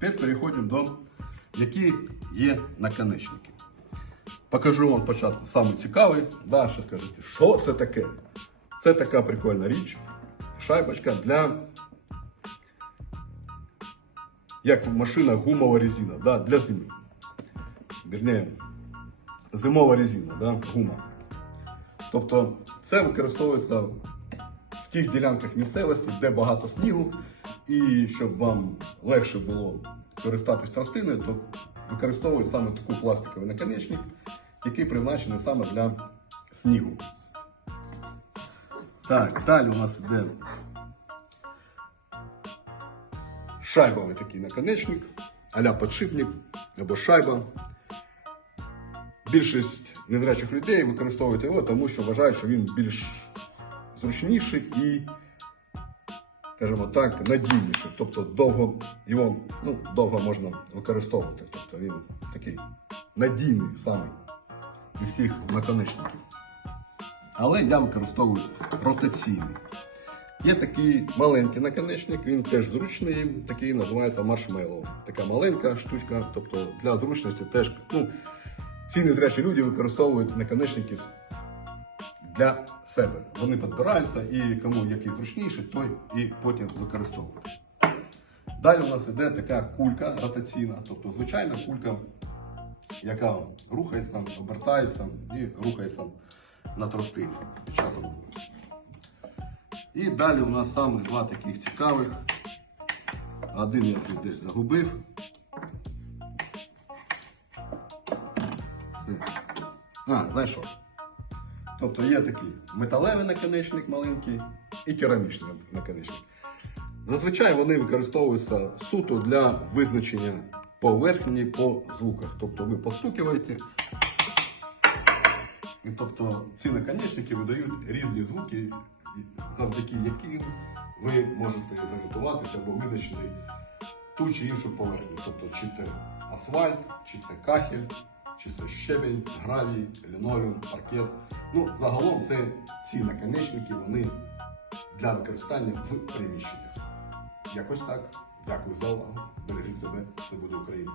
Тепер переходимо до які є наконечники. Покажу вам спочатку саме цікавий. Да, що скажете, що це таке? Це така прикольна річ. Шайбочка для. Як в гумова резина, да, для зими. Вірніше, зимова резина, да, гума. Тобто це використовується в тих ділянках місцевості, де багато снігу, і щоб вам легше було користатись тростиною, то використовують саме таку пластиковий наконечник, який призначений саме для снігу. Так, далі у нас йде шайбовий такий наконечник, а-ля подшипник або шайба. Більшість незрячих людей використовують його, тому що вважають, що він більш зручніший і, скажімо так, надійніший. Тобто довго його ну, довго можна використовувати. Тобто він такий надійний саме із всіх наконечників. Але я використовую ротаційний. Є такий маленький наконечник, він теж зручний, такий називається маршмеллоу. Така маленька штучка, тобто для зручності теж. Ну, всі незрячі люди використовують наконечники для себе. Вони підбираються і кому який зручніший, той і потім використовують. Далі у нас іде така кулька ротаційна, тобто звичайна кулька, яка рухається, обертається і рухається на тростині під час. І далі у нас саме два таких цікавих. Один я вже десь загубив. Це- А, знайшов. Тобто є такий металевий наконечник маленький і керамічний наконечник. Зазвичай вони використовуються суто для визначення поверхні по звуках. Тобто ви постукуєте, і тобто ці наконечники видають різні звуки, завдяки яким ви можете зорієнтуватися або визначити ту чи іншу поверхню. Тобто, чи це асфальт, чи це кахель, чи це щебінь, гравій, лінолеум, паркет. Ну, загалом це ці наконечники, вони для використання в приміщеннях. Якось так. Дякую за увагу. Бережіть себе, все буде Україна.